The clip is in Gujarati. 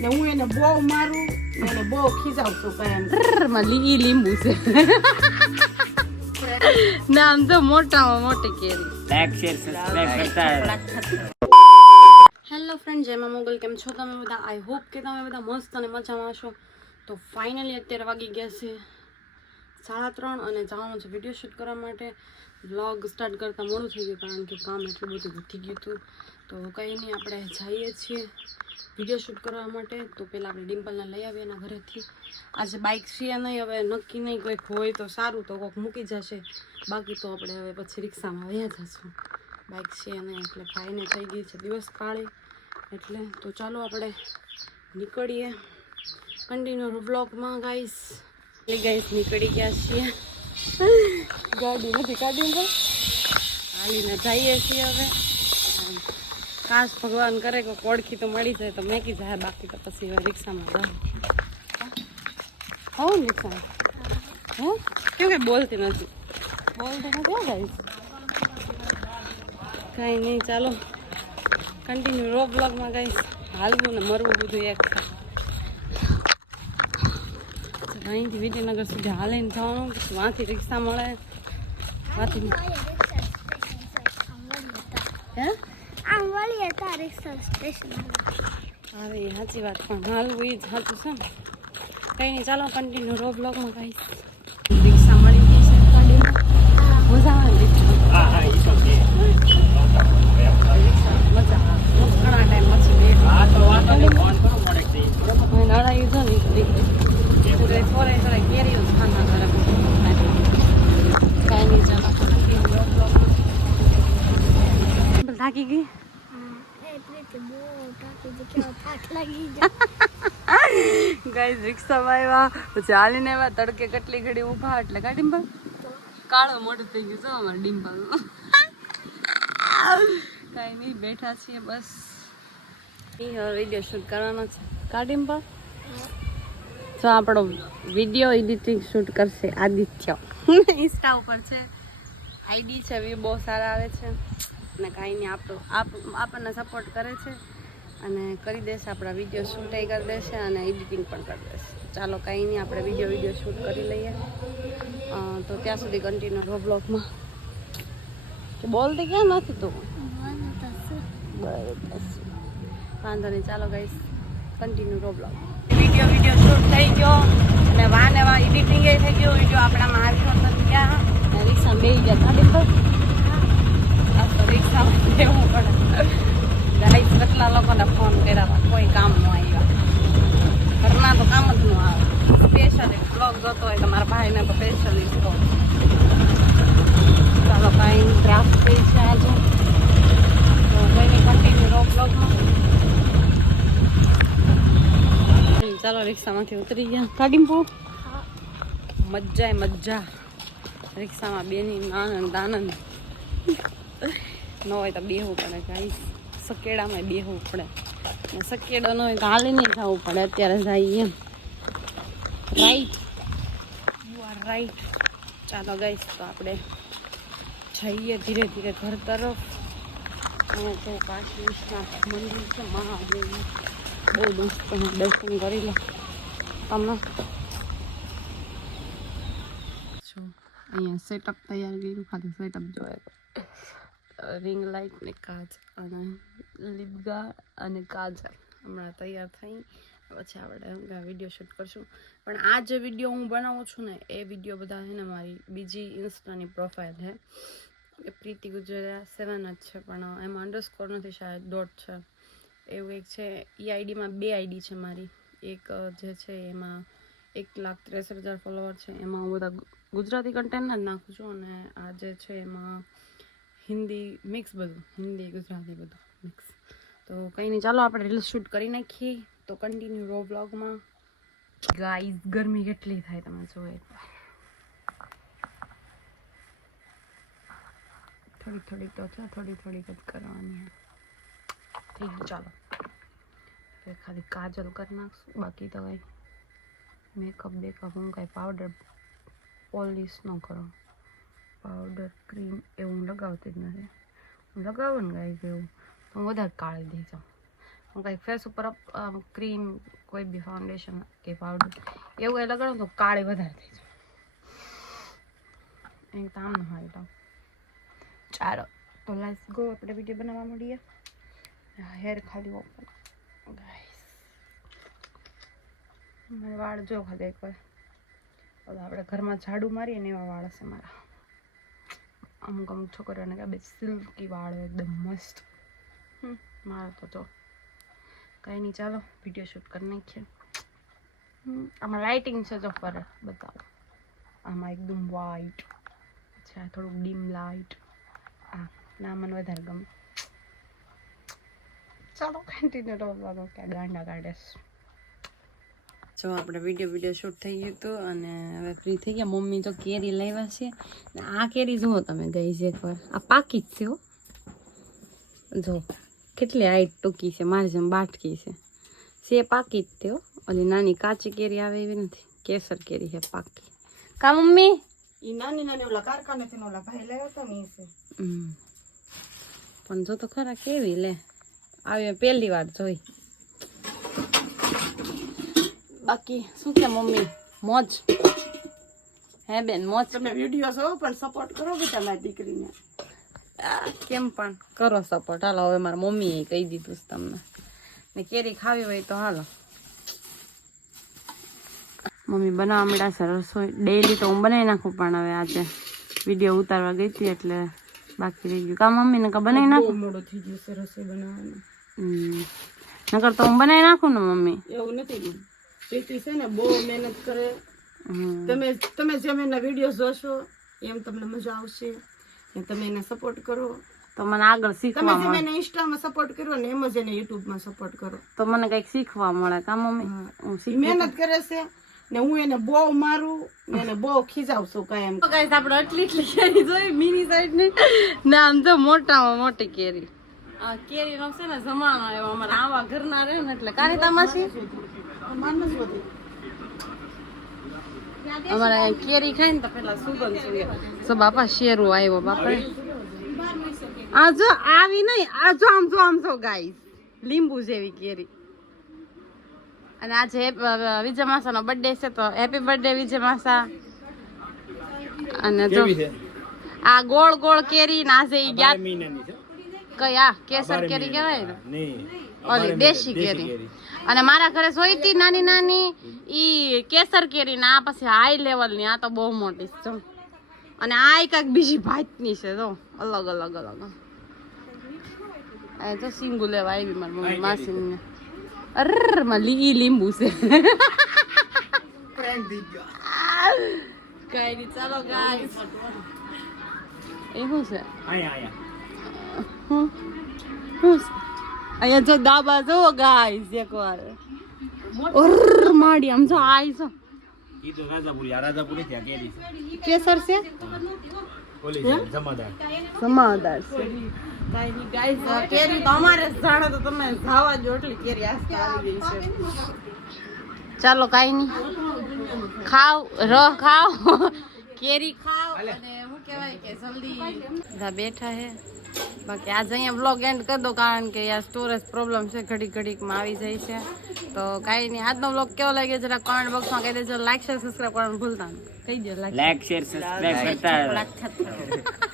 ને હું એને બહુ મારું એને બહુ ખીજાવતું કરે માં લીંબુ છે ના આમ તો મોટામાં મોટી કેરી. લાઈક શેર સબસ્ક્રાઇબ કરતા હેલો ફ્રેન્ડ, જય મા મોગલ. કેમ છો તમે બધા? આઈ હોપ કે તમે બધા મસ્ત અને મજામાં છો. તો ફાઇનલી અત્યારે વાગી ગયા છે 3:30 અને જવાનું છે વિડીયો શૂટ કરવા માટે. વ્લોગ સ્ટાર્ટ કરતાં મોડું થઈ ગયું કારણ કે કામ એટલું બધું વધી ગયું હતું. તો કંઈ નહીં, આપણે જઈએ છીએ વિડીયો શૂટ કરવા માટે. તો પહેલાં આપણે ડિમ્પલને લઈ આવીએ એના ઘરેથી. આજે બાઇક છે નહીં, હવે નક્કી નહીં, કોઈક હોય તો સારું તો કોઈક મૂકી જશે, બાકી તો આપણે હવે પછી રિક્ષામાં વયા જશું. બાઇક છે નહીં એટલે ભાઈને થઈ ગઈ છે દિવસ કાળી, એટલે તો ચાલો આપણે નીકળીએ કન્ટિન્યુ બ્લોગમાં. ગાઈસ નીકળી ગયા છીએ, ગાડી નથી કાઢી તો હાલીને જઈએ છીએ હવે. ખાસ ભગવાન કરે કે ઓળખી તો મળી જાય તો મેકી જાય, બાકી તો પછી હવે રિક્ષામાં જાઉં. હા રિક્ષામાં હા કેમ કે બોલતી નથી ગાઈસ. કાંઈ નહીં, ચાલો કન્ટિન્યુ બ્લોગમાં ગાઈસ. હાલવું ને મરવું બધું એક છે. અહીંથી વિજયનગર સુધી હાલીને જવાનું, પછી વાંથી રિક્ષા મળે, વાંથી હે હવે એ સાચી વાત, પણ હાલવું એ જ સાચું છે ને. કંઈ નહીં, ચાલો કન્ટિન્યુ બ્લોગમાં ગાઈસ. રિક્ષા મળી ગઈ છે ગાડીમાં, મજા આવે રિક્ષા. હા હા ઈ તો છે મજા આવે ઘણા ટાઈમ પછી બેઠો. હા તો વાંધો નહીં, ફોન કરો મળે છે બરાબર. હવે નડાઈ જો ને થોડે કેરીઓ ખાના કરે. કાંઈ નહીં, ચાલો થાકી ગઈ ગાઈસ. રિક્ષામાં આવ્યા પછી હાલીને આવ્યા, તડકે કેટલી ઘડી ઊભા એટલે કા ડિમ્પલ કાળો મોઢું થઈ ગયું છે અમારે ડિમ્પલ. કાંઈ નહીં, બેઠા છીએ બસ. હવે વિડીયો શૂટ કરવાનો છે કા ડિમ્પલ. તો આપણો વિડીયો એડિટિંગ શૂટ કરશે આદિત્ય, ઇન્સ્ટા ઉપર છે આઈડી છે, વ્યૂ બહુ સારા આવે છે અને કાંઈ નહીં, આપણને સપોર્ટ કરે છે અને કરી દેશે આપણા વિડીયો શૂટ કરી દેશે અને એડિટિંગ પણ કરી દેશે. ચાલો કાંઈ નહીં, આપણે વિડીયો શૂટ કરી લઈએ. તો ત્યાં સુધી કન્ટિન્યુ બ્લોગમાં. કે બોલતી ક્યાં નથી તું? બરાબર, વાંધો નહીં, ચાલો guys continue blog. Video shoot થઈ ગયો અને વાને એડિટિંગ થઈ ગયું. વિડીયો આપણામાં આવ્યો નથી ગયા અને રિક્ષા બેસી ગયા ગાડી પર. આ તો રિક્ષામાં બેસવું પડે. ગાઈસ કેટલા લોકોને ફોન કર્યા, કોઈ કામ ન આવ્યા. ઘરના તો કામ જ ન આવે. સ્પેશિયલી બ્લોગ જોતો હોય તો મારા ભાઈને તો સ્પેશિયલી તો ચાલો કાંઈ ડ્રાફ્ટ થઈ છે આજે. તો કંઈ કન્ટિન્યુ બ્લોગમાં. ચાલો રિક્ષામાંથી ઉતરી ગયા કાડીમપુ. મજા રિક્ષામાં બેની આનંદ ન હોય તો બેહવું પડે ગાઈસ. સકેડામાં બેહવું પડે ને સકેડો ન હોય તો હાલીને જવું પડે. અત્યારે જઈએ એમ. Right, you are right. ચાલો ગાઈસ, તો આપણે જઈએ ધીરે ધીરે ઘર તરફ. અહીંયા તો કાશી વિશ્વનાથ મંદિર છે મહાદેવ, બહુ મસ્ત. તમે દર્શન કરી લો. તમે અહીંયા સેટઅપ તૈયાર કર્યું, ખાલી સેટઅપ જોયે. રિંગ લાઇટ ને કાચ અને લીપગા અને કાજલ હમણાં તૈયાર થઈ પછી આપણે વિડીયો શૂટ કરશું. પણ આ જે વિડીયો હું બનાવું છું ને એ વિડીયો બધા છે ને મારી બીજી ઇન્સ્ટાની પ્રોફાઇલ છે, એ પ્રીતિ ગુજરાત 7 જ છે, પણ એમાં અંડરસ્કોર નથી, શાયદ ડોટ છે એવું એક છે. એ આઈડીમાં 2 આઈડી છે મારી. એક જે છે એમાં 1,63,000 ફોલોવર છે, એમાં હું બધા ગુજરાતી કન્ટેન્ટ જ નાખું છું અને આ જે છે એમાં હિન્દી મિક્સ, બધું હિન્દી ગુજરાતી બધું મિક્સ. તો કંઈ નહીં, ચાલો આપણે રીલ્સ શૂટ કરી નાખીએ. તો કન્ટિન્યુ બ્લોગમાં. ગાઈસ ગરમી કેટલી થાય તમે જોઈ, થોડીક તો છે, થોડીક જ કરવાની. ઠીક, ચાલો ખાલી કાજલ કરી નાખશું, બાકી તો કંઈ મેકઅપ હું કાંઈ પાવડર પોલિશ ન કરો, પાવડર ક્રીમ એવું લગાવતી જ નથી. હું લગાવું ને ગાઈસ એવું તો હું વધારે કાળી થઈ જાઉં. કંઈક ફેસ ઉપર ક્રીમ કોઈ બી ફાઉન્ડેશન કે પાવડર એવું કંઈ લગાડો તો કાળી વધારે થઈ જાય એ તામ ન હોય તો ચાલો તો લેટ્સ ગો આપણે વિડીયો બનાવવા મળીએ હેર ખાલી ઓપન ગાઈસ મારા વાળ જો ખાલી એકવાર આપણે ઘરમાં ઝાડુ મારીએ ને એવા વાળ હશે મારા અમુક અમુક છોકરીઓને કે બે સિલ્કી વાળ એકદમ મસ્ત મારા તો જો કંઈ નહીં ચાલો વિડીયો શૂટ કરી નાખીએ આમાં લાઇટિંગ છે જો પર બતાવો આમાં એકદમ વ્હાઈટ છે થોડુંક ડીમ લાઇટ આ ના મને વધારે ગમે ચાલો કન્ટિન્યુ તો કે ગાંડા કાઢે જો આપણે વિડીયો શૂટ થઈ ગયું હતું અને હવે ફ્રી થઈ ગયા મમ્મી તો કેરી લાવ્યા છે આ કેરી જુઓ તમે ગઈ છે એકવાર આ પાકી જ છે હો જો કેટલી હાઈટ ટૂંકી છે મારી જેમ બાટકી છે પાકી જ થયો અને નાની કાચી કેરી આવે એવી નથી કેસર કેરી છે પાકી કા મમ્મી ઈ નાની નાની ઓલા કારખાનેથી ઓલા ભાઈ લાવ્યા હતા ને ઈ છે પણ જો તો ખરા કેવી લે આવી પહેલી વાર જોઈ બાકી શું કે મમ્મી મોજ હે બેન મોજ તમે વિડીયો જો પણ સપોર્ટ કરો કે તમારી દીકરીને કેમ પણ કરો સપોર્ટ હાલો હવે મારા મમ્મીએ કહી દીધું છે તમને ને કેરી ખાવી હોય તો હાલો મમ્મી બનાવવા માંડ્યા છે રસોઈ ડેઈલી તો હું બનાવી નાખું પણ હવે આજે વિડીયો ઉતારવા ગઈ હતી એટલે બાકી રહી ગયું કા મમ્મીને કા બનાવી નાખું મોડું થઈ ગયું છે રસોઈ બનાવવાનું નકર તો હું બનાવી નાખું ને મમ્મી એવું નથી પ્રીતિ છે ને બહુ મહેનત કરે તમે જેમ એના વિડીયો જોશો એમ તમને મજા આવશે ને તમે એને સપોર્ટ કરો તો મને આગળ શીખવા તમે જેમ મળે એને ઇન્સ્ટામાં સપોર્ટ કર્યો ને એમ જ એને યુટ્યુબમાં સપોર્ટ કરો તો મને કઈક શીખવા મળે કા મમ્મી હું ઈ મહેનત કરે છે ને હું એને બહુ મારું ને એને બહુ ખીજાવ છું કાયમ ગાઈસ આપણે એટલી કેરી જોઈ મિની સાઈઝ ની ને આમ તો મોટામાં મોટી કેરી આ કેરી નો છે ને જમાનો આવ્યો અમારા આવા ઘરના રહે ને એટલે કારિતામાસી અમારે કેરી ખાય ને તો પેલા સુગંધ સુગે સો બાપા શેરું આવ્યો બાપા આ જો આવી નહીં આ જો આમ જો ગાઈસ લીંબુ જેવી કેરી અને આજે વિજય માસા નો બર્થડે છે તો હેપી બર્થડે વિજય માસા અને જો આ ગોળ ગોળ કેરી ને આજે ઈ ગયા કયા કેસર કેરી કહેવાય ને ઓલી દેશી કેરી અને મારા ઘરે જોઈ હતી નાની નાની ઈ કેસર કેરી ને આ પછી હાઈ લેવલ ની આ તો બહુ મોટી છે જો અને આ કઈક બીજી ભાતની છે જો અલગ અલગ અલગ આ તો સિંગુ લેવા આવી મારી મમ્મી માસી ને અરર માં લીંબુ છે કઈ નહીં ચાલો ગાઈસ એ શું છે અહીંયા જો દાબા જો ગાઈસ એકવાર ઓર માડી આમ જો આઈ છો ઈ તો રાજાપુરી ત્યાં કેરી કેસર છે ઓલી જમાદાર સમાદાર છે કઈ નહીં ગાઈસ કેરી તો અમારે જાણો તો તમે જાવા જો એટલી કેરી આસ્તા આવી ગઈ છે ચાલો કઈ નહીં ખાવ ખાવ કેરી ખાવ અને હું કહેવાય કે જલ્દી બધા બેઠા હે બાકી આજે અહીંયા બ્લોગ એન્ડ કરી દો કારણ કે યાર સ્ટોરેજ પ્રોબ્લેમ છે ઘડીકમાં આવી જાય છે તો કાંઈ નહીં આજનો બ્લોગ કેવો લાગ્યો જરા કમેન્ટ બોક્સમાં કહી દેજો લાઈક શેર સબસ્ક્રાઈબ કરવાનું ભૂલતા નહીં કહી દો લાઈક શેર સબસ્ક્રાઇબ કરતા